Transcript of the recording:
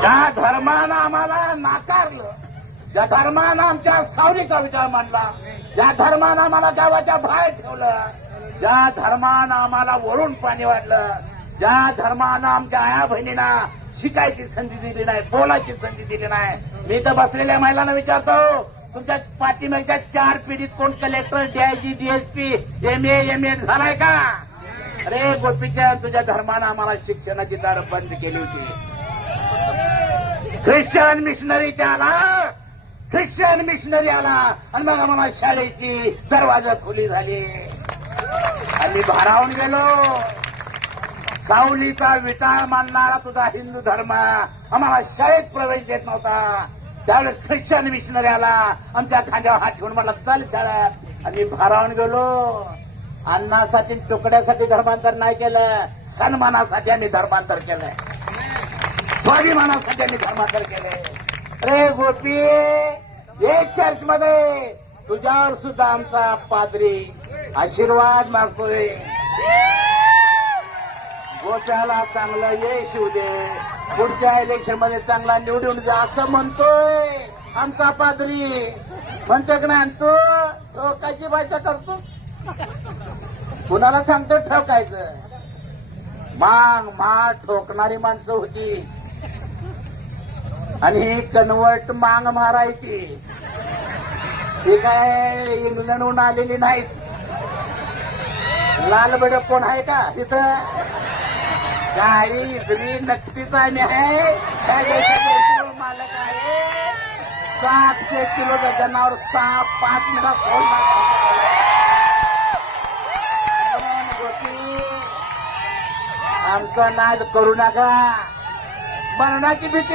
ज्या धर्मानं आम्हाला नाकारलं. ज्या धर्मानं आमच्या सावलीचा विचार मांडला ज्या धर्मानं आम्हाला गावाच्या बाहेर ठेवलं ज्या धर्मानं आम्हाला वरून पाणी वाढलं ज्या धर्मानं आमच्या आया बहिणींना शिकायची संधी दिली नाही बोलायची संधी दिली नाही. मी तर बसलेल्या महिलांना विचारतो तुमच्या पाठीमागच्या चार पिढीत कोण collector DIG DSP M A M Ed झालाय का? अरे गोपीच्या तुझ्या धर्मानं आम्हाला शिक्षणाची दार बंद केली होती. ख्रिश्चन मिशनरी त्या आला ख्रिश्चन मिशनरी आला. आणि मग आम्हाला शाळेची दरवाजा खुली झाली. आणि भारावून गेलो. सावलीचा विटाळ मानणारा तुझा हिंदू धर्म आम्हाला शाळेत प्रवेश देत नव्हता. त्यावेळेस ख्रिश्चन मिशनरी आला. आमच्या खांद्यावर हात ठेवून मला चल शाळेत. आणि भारावून गेलो. अन्नासाठी तुकड्यासाठी धर्मांतर नाही केलं. सन्मानासाठी आम्ही धर्मांतर केलंय. स्वाभिमानासाठी आम्ही धर्मांतर केले. अरे गोपी हे चर्च मध्ये तुझ्यावर सुद्धा आमचा पादरी आशीर्वाद मागतोय. गोप्याला चांगलं यश येऊ दे पुढच्या इलेक्शनमध्ये चांगला निवडून दे असं म्हणतोय आमचा पादरी. म्हणतो की नाही आणतो? हो, तो ठोकायची भाषा करतो. कुणाला सांगतो ठोकायचं? मांग मा ठोकणारी माणसं होती. आणि ही कन्वर्ट मांग मारायची. ही काय इंग्लंडहून आलेली नाहीत. लाल बडक कोण आहे का तिथं गाडी इजरी नक्कीच आम्ही आहे त्या मालक आहे. सातशे किलो जनावर सहा पाच मिनिटात फोन आमचा नाद करू नका. मरणाची भीती